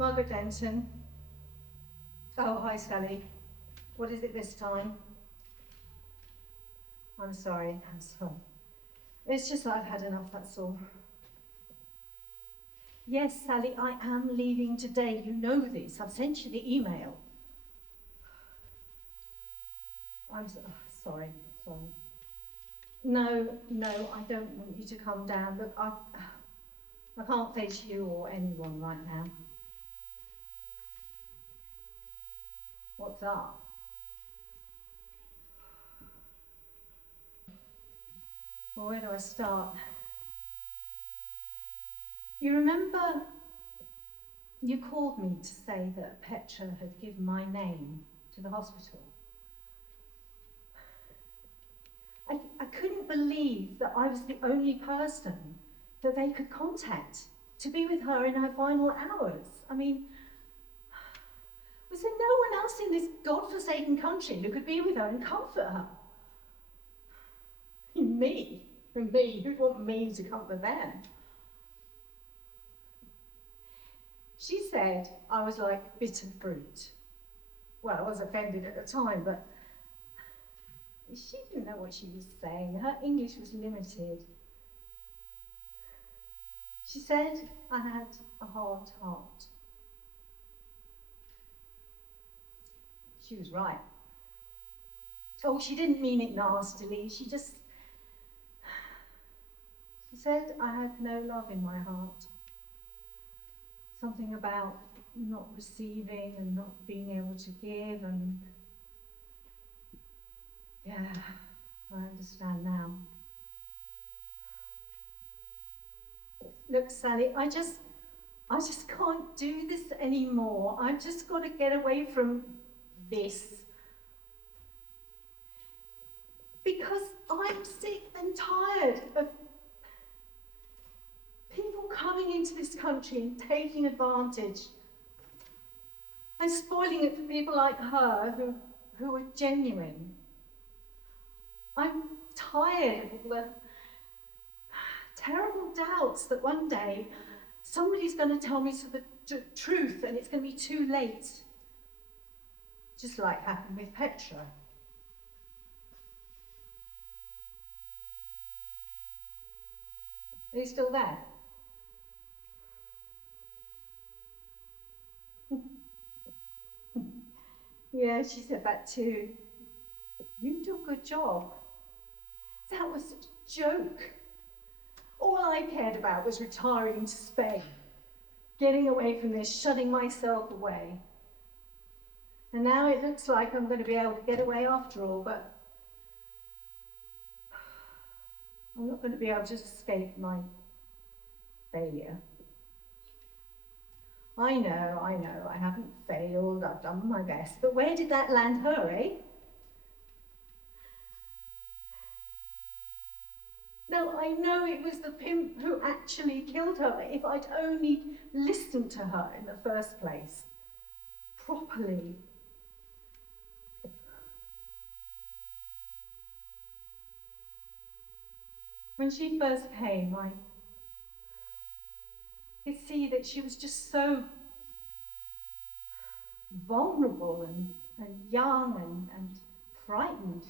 Margaret Denton. Oh, hi, Sally. What is it this time? I'm sorry. It's just that I've had enough, that's all. Yes, Sally, I am leaving today. You know this. I've sent you the email. Sorry. No, I don't want you to come down. Look, I can't face you or anyone right now. What's up? Well, where do I start? You remember you called me to say that Petra had given my name to the hospital? I couldn't believe that I was the only person that they could contact to be with her in her final hours. I mean, was there no one else in this godforsaken country who could be with her and comfort her? Me? Who'd want me to comfort them? She said I was like bitter fruit. Well, I was offended at the time, but she didn't know what she was saying. Her English was limited. She said I had a hard heart. She was right. Oh, she didn't mean it nastily. She said I had no love in my heart. Something about not receiving and not being able to give, and yeah, I understand now. Look, Sally, I just can't do this anymore. I've just got to get away from this. Because I'm sick and tired of people coming into this country and taking advantage and spoiling it for people like her who are genuine. I'm tired of all the terrible doubts that one day somebody's going to tell me the truth and it's going to be too late. Just like happened with Petra. Are you still there? Yeah, she said that too. You do a good job. That was such a joke. All I cared about was retiring to Spain, getting away from this, shutting myself away. And now it looks like I'm going to be able to get away after all, but I'm not going to be able to escape my failure. I know, I haven't failed, I've done my best, but where did that land her, eh? No, I know it was the pimp who actually killed her, but if I'd only listened to her in the first place, properly. When she first came, I could see that she was just so vulnerable and young and frightened.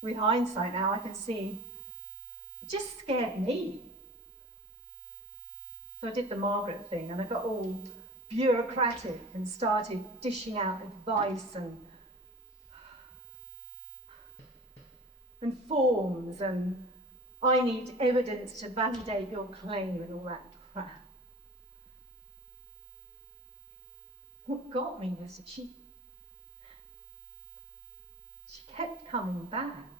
With hindsight now, I can see it just scared me. So I did the Margaret thing and I got all bureaucratic and started dishing out advice and forms and I need evidence to validate your claim and all that crap. What got me was that she kept coming back.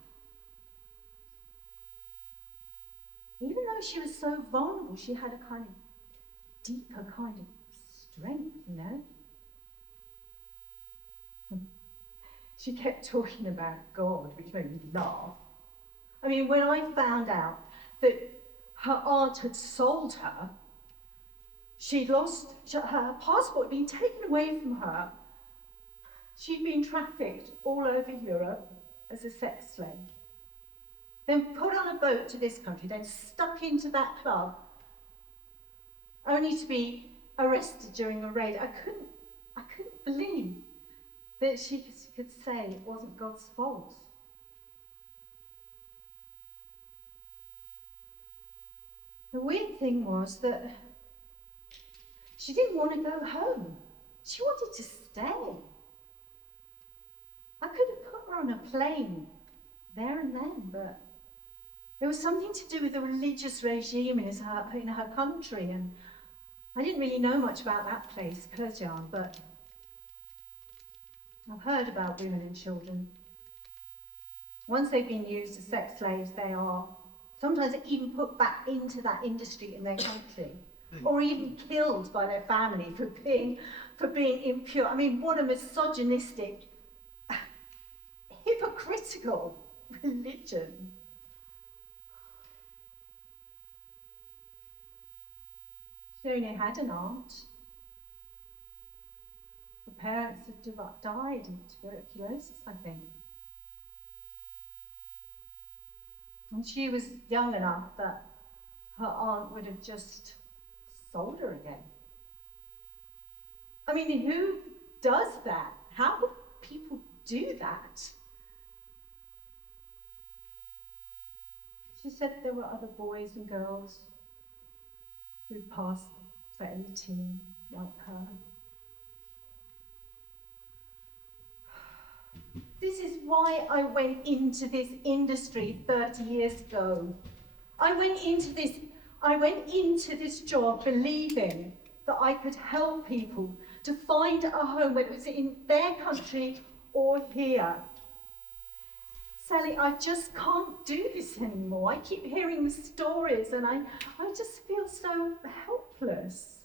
Even though she was so vulnerable, she had a kind of deeper kind of strength, you know? She kept talking about God, which made me laugh. I mean, when I found out that her aunt had sold her, her passport had been taken away from her. She'd been trafficked all over Europe as a sex slave. Then put on a boat to this country, then stuck into that club. only to be arrested during a raid. I couldn't believe that she could say it wasn't God's fault. The weird thing was that she didn't want to go home. She wanted to stay. I could have put her on a plane there and then, but there was something to do with the religious regime in her country, and I didn't really know much about that place, Kurdjan, but I've heard about women and children. Once they've been used as sex slaves, they are sometimes even put back into that industry in their country, or even killed by their family for being impure. I mean, what a misogynistic, hypocritical religion. She only had an aunt. Her parents had died of tuberculosis, I think. And she was young enough that her aunt would have just sold her again. I mean, who does that? How would people do that? She said there were other boys and girls who passed for 18 like her. This is why I went into this industry 30 years ago. I went into this job believing that I could help people to find a home, whether it was in their country or here. Sally, I just can't do this anymore. I keep hearing the stories and I just feel so helpless.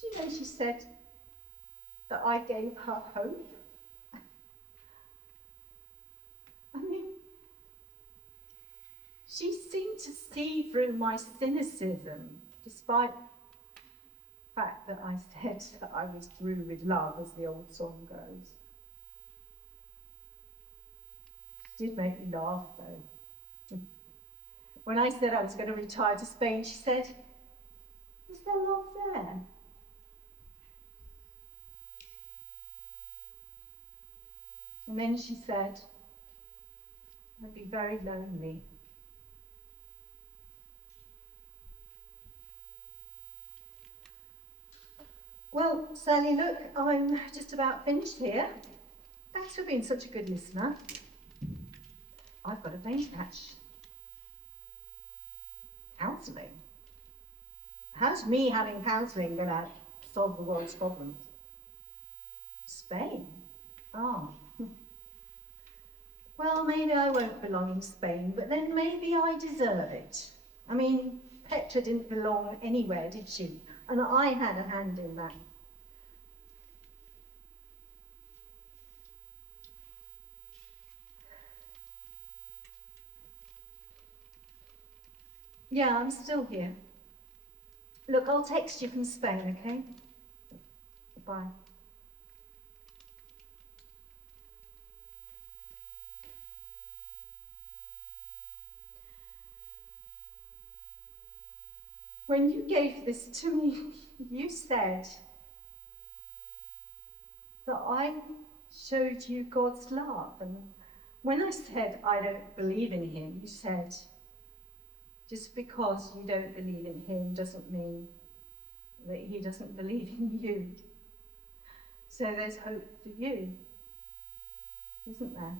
Do you know, she said that I gave her hope? I mean, she seemed to see through my cynicism, despite the fact that I said that I was through with love, as the old song goes. She did make me laugh, though. When I said I was going to retire to Spain, she said, "Is there love there?" And then she said, "I'd be very lonely." Well, Sally, look, I'm just about finished here. Thanks for being such a good listener. I've got a vein patch. Counselling? How's me having counselling going to solve the world's problems? Spain? Oh. Well, maybe I won't belong in Spain, but then maybe I deserve it. I mean, Petra didn't belong anywhere, did she? And I had a hand in that. Yeah, I'm still here. Look, I'll text you from Spain, okay? Bye. When you gave this to me, you said that I showed you God's love. And when I said I don't believe in him, you said, just because you don't believe in him doesn't mean that he doesn't believe in you. So there's hope for you, isn't there?